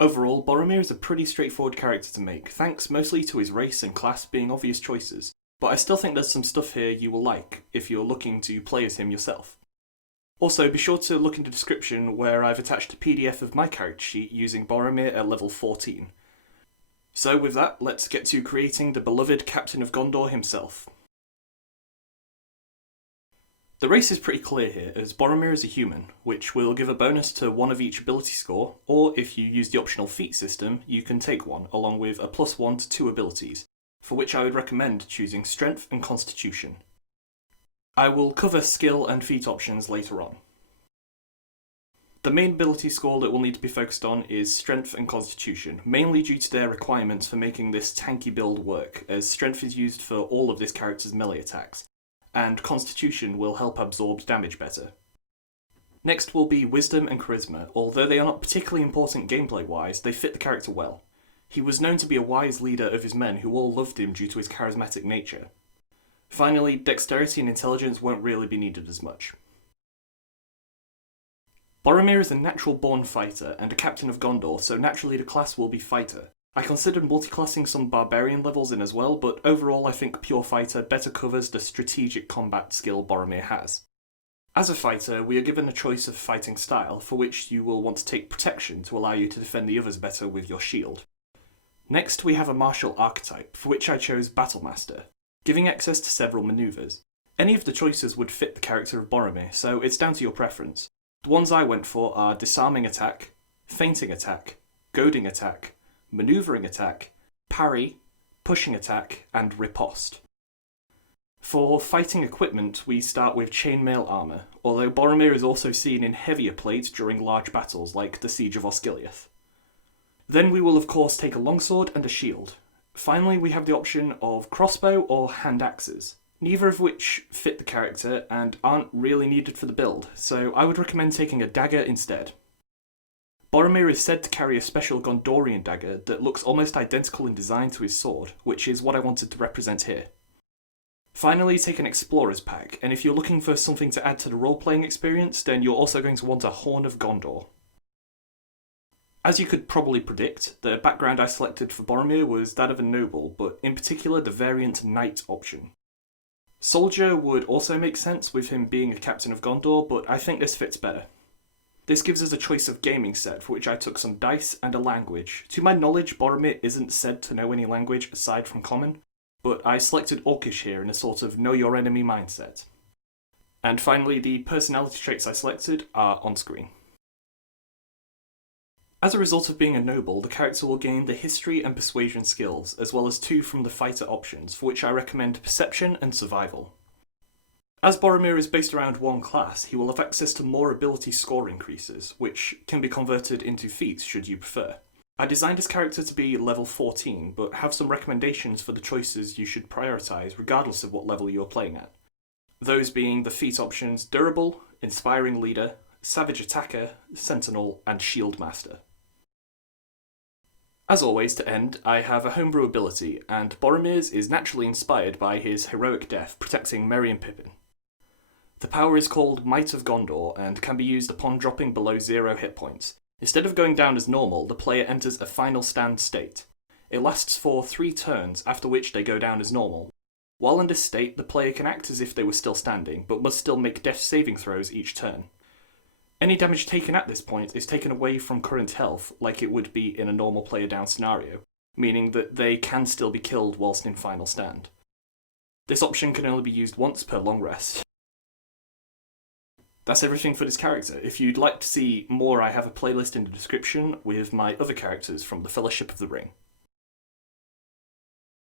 Overall, Boromir is a pretty straightforward character to make, thanks mostly to his race and class being obvious choices, but I still think there's some stuff here you will like if you're looking to play as him yourself. Also, be sure to look in the description where I've attached a PDF of my character sheet using Boromir at level 14. So with that, let's get to creating the beloved Captain of Gondor himself. The race is pretty clear here, as Boromir is a human, which will give a bonus to one of each ability score, or if you use the optional feat system, you can take one, along with a +1 to 2 abilities, for which I would recommend choosing Strength and Constitution. I will cover skill and feat options later on. The main ability score that we'll need to be focused on is Strength and Constitution, mainly due to their requirements for making this tanky build work, as Strength is used for all of this character's melee attacks, and Constitution will help absorb damage better. Next will be Wisdom and Charisma. Although they are not particularly important gameplay-wise, they fit the character well. He was known to be a wise leader of his men who all loved him due to his charismatic nature. Finally, Dexterity and Intelligence won't really be needed as much. Boromir is a natural-born fighter and a captain of Gondor, so naturally the class will be Fighter. I considered multiclassing some Barbarian levels in as well, but overall I think Pure Fighter better covers the strategic combat skill Boromir has. As a fighter, we are given a choice of fighting style, for which you will want to take Protection to allow you to defend the others better with your shield. Next we have a martial archetype, for which I chose Battlemaster, giving access to several maneuvers. Any of the choices would fit the character of Boromir, so it's down to your preference. The ones I went for are Disarming Attack, Feinting Attack, Goading Attack, Maneuvering Attack, Parry, Pushing Attack, and Riposte. For fighting equipment, we start with Chainmail Armour, although Boromir is also seen in heavier plates during large battles like the Siege of Osgiliath. Then we will of course take a longsword and a shield. Finally we have the option of crossbow or hand axes, neither of which fit the character and aren't really needed for the build, so I would recommend taking a dagger instead. Boromir is said to carry a special Gondorian dagger that looks almost identical in design to his sword, which is what I wanted to represent here. Finally, take an Explorer's Pack, and if you're looking for something to add to the role-playing experience, then you're also going to want a Horn of Gondor. As you could probably predict, the background I selected for Boromir was that of a noble, but in particular the variant Knight option. Soldier would also make sense with him being a captain of Gondor, but I think this fits better. This gives us a choice of gaming set, for which I took some dice and a language. To my knowledge, Boromir isn't said to know any language aside from Common, but I selected Orcish here in a sort of know your enemy mindset. And finally, the personality traits I selected are on screen. As a result of being a noble, the character will gain the history and persuasion skills, as well as 2 from the fighter options, for which I recommend Perception and Survival. As Boromir is based around one class, he will have access to more ability score increases, which can be converted into feats should you prefer. I designed his character to be level 14, but have some recommendations for the choices you should prioritise regardless of what level you're playing at. Those being the feat options Durable, Inspiring Leader, Savage Attacker, Sentinel, and Shield Master. As always, to end, I have a homebrew ability, and Boromir's is naturally inspired by his heroic death protecting Merry and Pippin. The power is called Might of Gondor and can be used upon dropping below 0 hit points. Instead of going down as normal, the player enters a final stand state. It lasts for 3 turns, after which they go down as normal. While in this state, the player can act as if they were still standing, but must still make death saving throws each turn. Any damage taken at this point is taken away from current health, like it would be in a normal player down scenario, meaning that they can still be killed whilst in final stand. This option can only be used once per long rest. That's everything for this character. If you'd like to see more, I have a playlist in the description with my other characters from the Fellowship of the Ring.